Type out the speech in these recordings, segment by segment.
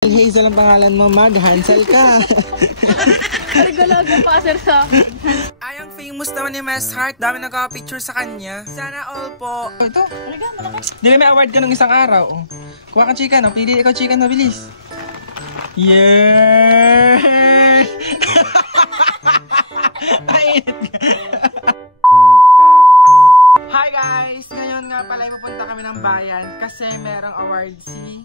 Hazel ang pangalan mo, mag-Hansel ka. Regalaga pa sir sa akin. Ayang famous naman ni Miss Heart. Dami nagka-picture sa kanya. Sana all po. Ito. Dili may award ka ng isang araw. Kuha ka chicken. Pili ikaw chicken, mabilis. Yeah! Hi guys! Ngayon nga pala pupunta kami ng bayan kasi merong award si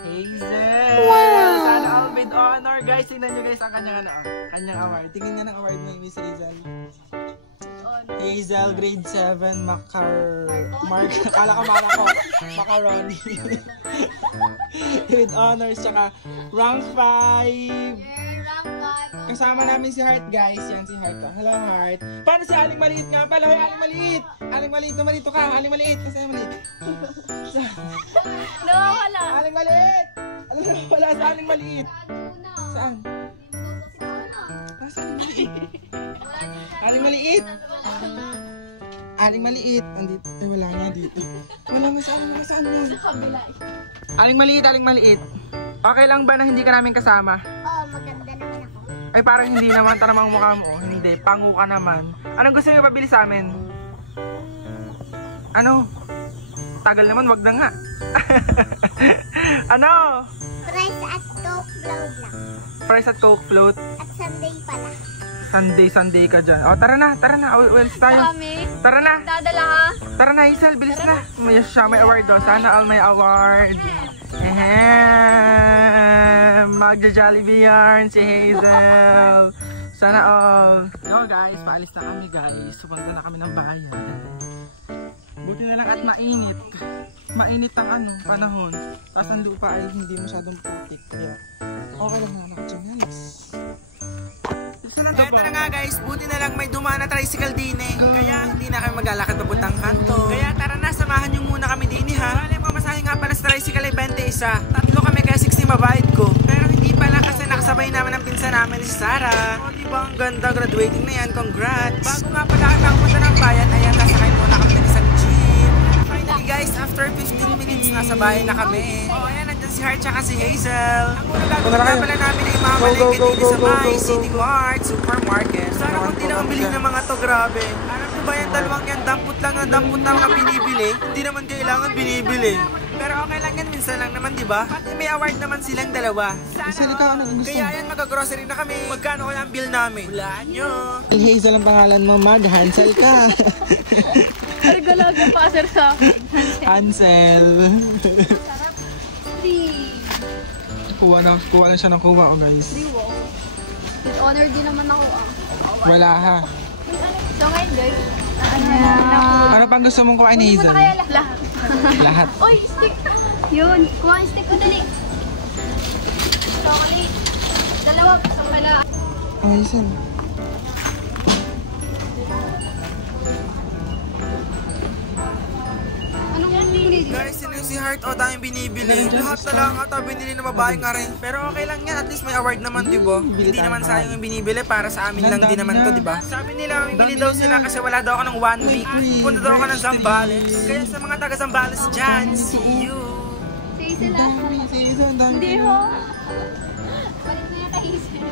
Hazel! Wow! Sana all with honor guys! Tingnan nyo guys ang kanyang kanyang award. Tingnan nga ng award mo Miss Hazel. Hazel grade 7 macaroni with honors tsaka rank 5. Kasama namin si Heart guys. Yan si Heart. Hello Heart. Paano si Aling Maliit nga pala? Hoy Aling Maliit! Aling Maliit na malito ka. Aling Maliit. Kasi Maliit. Nawawala. Aling Maliit! Wala sa Aling Maliit. Saan? Nasa Aling Maliit? Aling Maliit! Aling Maliit! Andito. Eh wala nga dito. Wala nga saan yan? Aling Maliit, Aling Maliit. Okay lang ba na hindi ka namin kasama? Oo, maganda naman ako. Ay parang hindi naman, taramang mukha mo. Hindi, pangu ka naman. Anong gusto mo ipabili sa amin? Ano? Tagal naman, wag na nga. Ano? Price at Coke float lang. Price at Coke float? At Sunday pala. Sunday ka dyan. O tara na. Wells tayo. Kami. Tara na. Dadala ha. Tara na Hazel, bilis na. May award doon. Sana all may award. Magja-Jollibee yarn si Hazel. Sana all. Yo guys, paalis na kami guys. Pupunta na kami ng bayan. Buti na lang at mainit. Mainit ang panahon. Tapos ang lupa ay hindi masyadong putik. Kaya okay lang na nakachanalis. Eto na nga guys, buti na lang may dumaan na tricycle din eh. Kaya hindi na kami maglalakad papuntang kanto. Kaya tara na, samahan nyo muna kami din ha. Alam mo, masahe nga pala sa tricycle ay 21. Tatlo kami kaya 60 mabahid ko. Pero hindi pala kasi nakasabay naman ang pinsan namin si Sarah. O diba ang ganda, graduating na yan, congrats. Bago nga pala kami makapunta ng bayan, ayan, sasakay muna kami ng isang jeep. Finally guys, after 15 minutes nasa bahay na kami. O ayan, nandyan si Heart tsaka si Hazel. Ang una lang pala namin ay mamalengke dito sa may City Mart Supermarket. Sana kung di naman bilhin ng mga to, grabe. Alam nyo ba yung dalawang yan, dampot lang mga binibili? Hindi naman kailangan binibili. Pero okay lang yan, minsan lang naman, di ba? At may award naman silang dalawa. Kaya yan, mag-grocery na kami. Magkano kaya ang bill namin? Hulaan nyo. Hazel ang pangalan mo, mag-Hansel ka. Regalaga pa sir sa akin. Hansel. Kuha na siya ng kuha, guys. With honor din naman ako Wala ha. So ngayon guys, Ano pang gusto mong kuhain, Hazel? lahat. Lahat. Oy, stick! Yun, kuha ang stick ko dali. Chocolate. Dalawa, isang pala. Hazel. Anong binili? Guys, sino si Heart? O, daming binibili. Lahat na lang ata binili na babae nga rin. Pero okay lang yan. At least may award naman, diba? Hindi naman sayang yung binibili. Para sa amin lang din naman to, diba? Sabi nila, bibili daw sila kasi wala daw ako ng 1 week. Punta daw ako ng Zambales. Kaya sa mga taga Zambales dyan, see you! Say sila. Hindi ho. Palit na yung kaisip.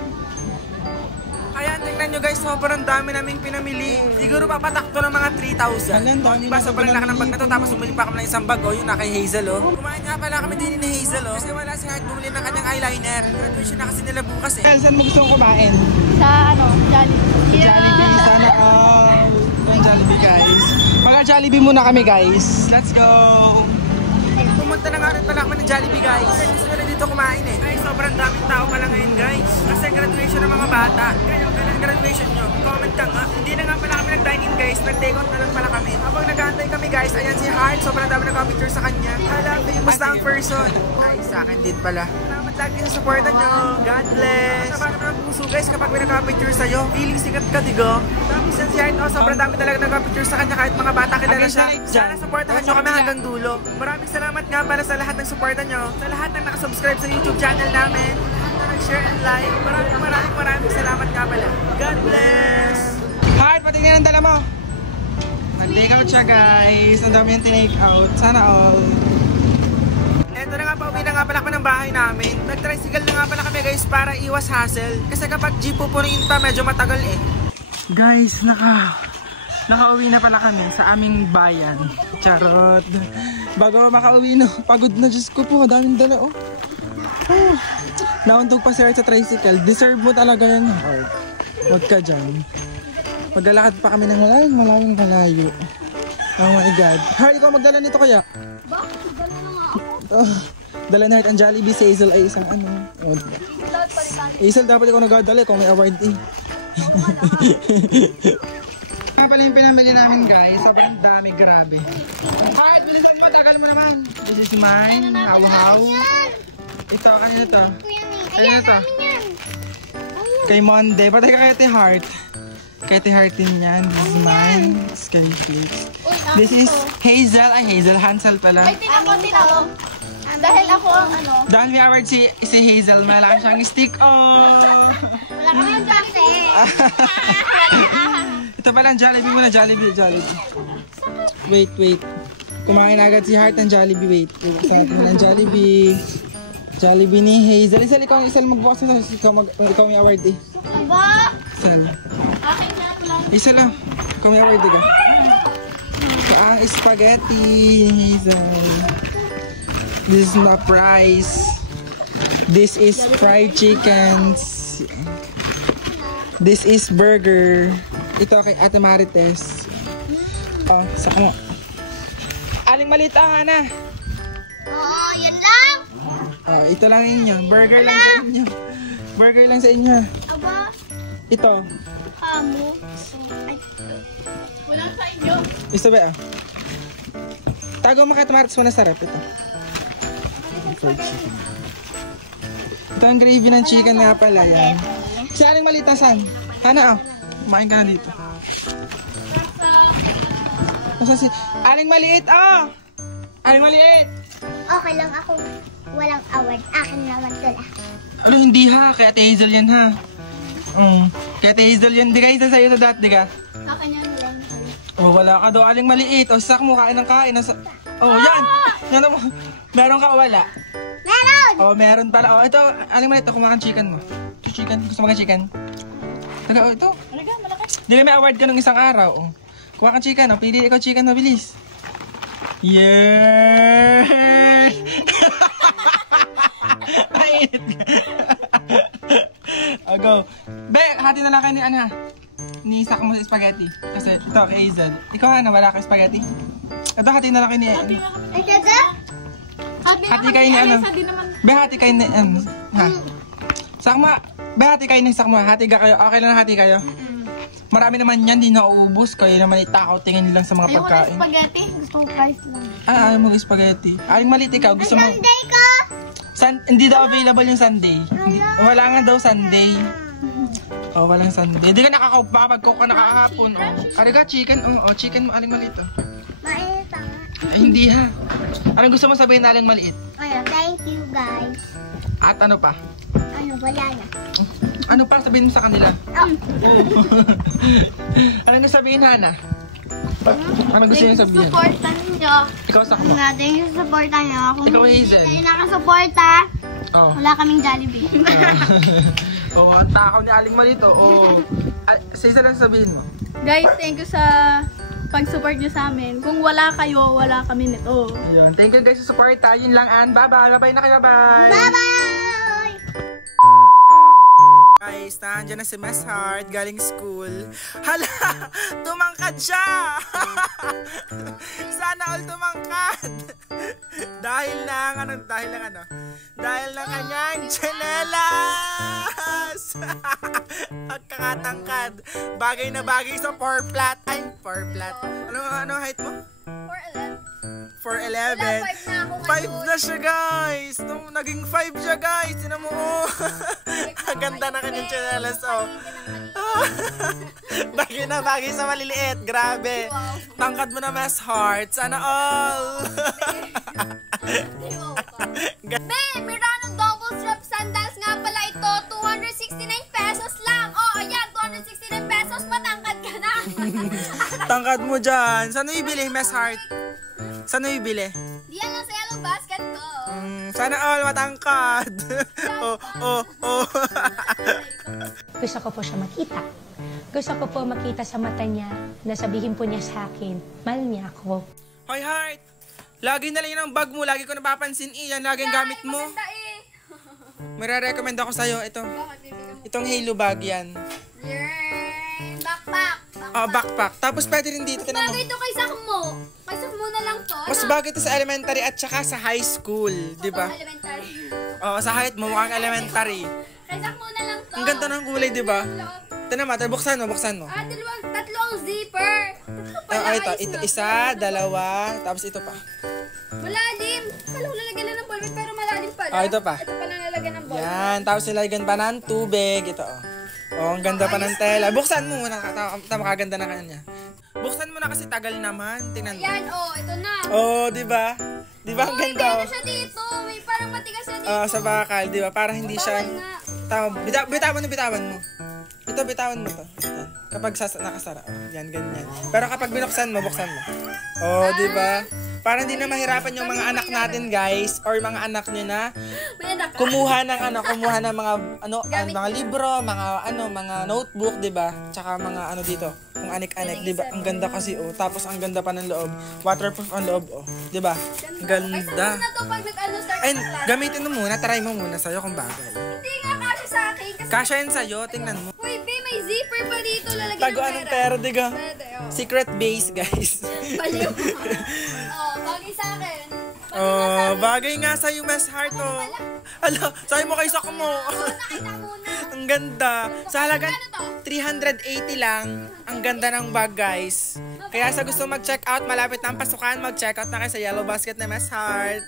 Ayan, tingnan nyo guys, sobrang dami naming pinamili. Siguro papatak to ng mga 3,000. O, diba, sobrang laki ng bag na to. Tapos bumili pa kami ng isang bag, o, yun na kay Hazel, o. Kumain nga pala kami din ni Hazel, o. Kasi wala si Heart bumili ng kanyang eyeliner. Graduation na kasi nila bukas, eh. Saan mo gusto kumain? Sa Jollibee. Jollibee, sana all. Jollibee, guys. Mag-Jollibee muna kami, guys. Let's go! Pumunta na nga rin pala kami ng Jollibee, guys. Gusto na dito kumain, eh. Ay, sobrang daming tao pala ngayon, guys. Kasi graduation ng mga bata. Kaya, kailan graduation nyo? Comment ka nga. Hindi na nga pala kami nag-dine-in, guys. Nag-take out na lang pala kami. Habang nag-aantay kami, guys, ayan si Heart. Sobrang dami nagka-picture sa kanya. Hala, famous na ang person. Ay, sa akin din pala. Salamat lagi sa supportan nyo. God bless. Sama naman ang puso, guys, kapag may nagka-picture sa'yo. Feeling sikat ka, digo. Tapos yan si Heart, oh, sobrang dami talaga nagka-picture sa kanya kahit mga bata kilala siya. Sana supportahan nyo kami hanggang dulo. Maraming salamat nga para sa lahat ng supportan nyo. Sa lahat ng nakasubscribe sa YouTube channel namin. Share and like. Maraming salamat nga pala. God bless! Heart, patingin ang dala mo. Nag-take out siya guys. Ang dami yung tinake out. Sana all. Eto na nga, pauwi na nga pala kami ng bahay namin. Nag-tricycle na nga pala kami guys para iwas hassle. Kasi kapag jeep pupunuin pa, medyo matagal eh. Guys, nakauwi na pala kami sa aming bayan. Charot. Bago makauwi no, pagod na, Diyos ko po, daming dala oh. Nauntog pa si Art sa tricycle. Deserve mo talaga yan, Art. Huwag ka dyan. Maglalakad pa kami ng malayong kalayo. Oh my God. Art, ikaw magdala nito kaya? Bakit? Dala na nga ako. Oh, dala na Art ang Jollibee. Si Hazel ay isang ano. Oh, Hazel, dapat ikaw nagdala kung may award eh. Kaya pala yung pinamili namin guys. Sobrang dami, grabe. Art, bilisan mo, tagal mo naman. This is mine. How? Ito, kanina to. Kanina to. Kay Monday. Patay ka kay Ate Heart. Kay Ate Heart din yan. This is mine. Sky Flakes. This is Hazel. Ay, Hazel. Hansel pala. Ay, tinako. Dahil ako ang ano. Dahil may award si Hazel. Malaki siyang stick. Oh! Wala kami yung dati. Ito pala ang Jollibee mo na. Jollibee. Wait. Kumain agad si Heart ng Jollibee. Wait. Sa atin mo ng Jollibee. Jollibee ni Hazel. Ikaw magbukas na. Ikaw may award eh. Aba? Isal. Akin na lang. Isa lang. Ikaw may award eh ka. Ito ang spaghetti ni Hazel. This is the prize. This is fried chickens. This is burger. Ito kay Ate Marites. Oh, saka mo. Aling malita ka na. Oo, yan lang. Oh, ito lang inyo. Burger lang sa inyo. Burger lang sa inyo. Aba, Ito. amo. Wala sa inyo. Gusto ba? Tago mo kay Ate Marites mo na sarap. Ito. Ito ang gravy ng chicken nga pala yan. Si Aling Malita saan? Hana oh. Kumain ka na dito. Kasi si Aling Maliit oh! Aling Maliit! Okay lang ako. Walang award. Akin naman to lang. Ano hindi ha? Kaya Ate Hazel yan ha. Kaya Ate Hazel yan. Di ka isa sa'yo na dati ka? Akin yan lang. Oh, wala ka daw Aling Maliit. O sak mo, kain ng kain. Oh, yan! Yan mo. Meron ka o wala? Meron! Oh, meron pala. Oh, ito, Aling Maliit, kumakan chicken mo. Ito chicken. Gusto mo ka chicken? Taga, oh, ito. Talaga, malaki. Di ba may award ka nung isang araw? Oh. Kumakan chicken. Oh. Pili ikaw chicken, mabilis. Yeah! Ay, oh, go. Be, hati na lang kayo ni Ana. Ni Sak mo sa spaghetti. Kasi ito, kay Hazel. Ikaw Ana, wala ka spaghetti? Ito, hati na lang kayo ni Ana. Ay, daga? Hati kayo ni ano? Be, hati kayo ni ano? Ha? Sakma. Be, hati kayo ni Sakma. Hati ka kayo. Okay lang hati kayo? Marami naman yan, di nauubos. Kayo naman itakaw, tingin lang sa mga Ayoko na pagkain. spaghetti. Gusto ko fries lang. Ayaw mo spaghetti. Aling Malit ikaw, gusto mo... Sunday ko! Hindi daw available yung Sunday. Wala nga daw Sunday. Oh, walang Sunday. Hindi ka nakakaupa pag ka nakakahapon. Oh. Ariga, chicken. Oh, chicken mo, Aling Maliit. Oh. Mainit ang Ay, hindi ha. Anong gusto mo sabihin na Aling Maliit? Ano, thank you guys. At ano pa? Ano, wala na. Ano pa sabihin mo sa kanila? Oh, Anong gusto sabihin, Hana? Anong gusto niyo sabihin? supportan nyo. Ikaw, Sakmo. Thank you sa supportan nyo. Kung Ikaw, hindi Hazel. kayo nakasuporta, Oh. wala kaming Jollibee. Oh, ang takaw ni Aling Maliit. Oh. Sa isa lang sabihin mo. Guys, thank you sa pag-support nyo sa amin. Kung wala kayo, wala kami nito. Ayun. Thank you guys sa support. Yun lang, and bye-bye. Bye-bye na kayo. Bye! Bye-bye! Guys, nandiyan na si Miss Heart galing school. Hala! Tumangkad siya! Sana all tumangkad! Dahil ng kanyang tsinelas! Pagkakatangkad. Bagay na bagay sa 4 flat. Ay, 4 flat. Ano height mo? 4'11". 5 na siya guys. Nung naging 5 siya guys. Tinan mo oh. Ang ganda na kanyang tsinelas oh. Bagay na bagay sa maliliit. Grabe. Tangkad mo na Miss Heart. Sana all. Be, Mirano double strap sandals nga pala ito. 269 pesos lang. Oh, ayan, 269 pesos. Matangkad ka na. Tangkad mo dyan. Saan mo ibili Miss Heart? Saan mo ibili? Diyan lang sa yellow basket ko. Sana all matangkad. Oh. Gusto ko po siya makita. Gusto ko po makita sa mata niya na sabihin po niya sa akin, mahal niya ako. Hoy, Heart! Lagi na lang yun ang bag mo. Lagi ko napapansin iyan. Laging gamit mo. Maganda eh. May-recommend ako sa'yo. Ito. Bakit bibigyan? Itong Halo bag yan. Yay! Backpack. Backpack. Tapos pwede rin dito. Tinan mo. Bagay to kay Sakmo. Kay Sakmo na lang to. Mas bagay ito sa elementary at saka sa high school. Di ba? Elementary. Oo, sa height mo mukhang elementary. Kay Sakmo na lang to. Ang ganda ng kulay, di ba? Ito naman. Buksan mo. Tatlo ang zipper. Ito. Isa, dalawa. Tapos ito pa. Malalim. Kala ko lalagyan lang ng ballpen pero malalim pala. Ito pa. Ito pa lang lalagyan ng ballpen. Yan. Tapos nilagyan pa ng tubig. Ito, ang ganda pa ng tela. Buksan mo muna. Makaganda na kanya. Buksan mo na kasi tagal naman. Tingnan mo. Ayan, ito na. Di ba? Di ba ang ganda? May siya dito. May parang matigas siya dito. Sa bakal, di ba? Para hindi siya... Bakal nga. Tama. Bitawan mo. Ito, bitawan mo to. Yan. Kapag nakasara. Yan, ganyan. Pero kapag binuksan mo, buksan mo. Di ba? Para hindi na mahirapan yung mga anak natin, guys, or mga anak nyo na May anak ka. kumuha ng mga mga libro, mga notebook, 'di ba? Tsaka mga dito, kung anik-anik, 'di ba? Ang ganda kasi tapos ang ganda pa ng loob. Waterproof ang loob, 'di ba? Ay, Ganda. sa na to pag start And ng class. gamitin mo muna, try mo muna sa'yo kung bagay. Hindi nga kasi sa akin. Kasi, Kasya yan sa'yo, tingnan mo. Uy, B, may zipper pa dito. Lalagyan Tago ng anong pera, diga? Pwede, Secret base, guys. Baliw. Bagay sa akin. Bagay nga sa'yo, Miss Heart, Ala, sa'yo mo kay Sakmo. Nakita muna. Ang ganda. Sa halagang Ano to? 380 lang, ang ganda ng bag, guys. Kaya sa gusto mag-check out, malapit na ang pasukan, mag-check out na kayo sa Yellow Basket na Miss Heart.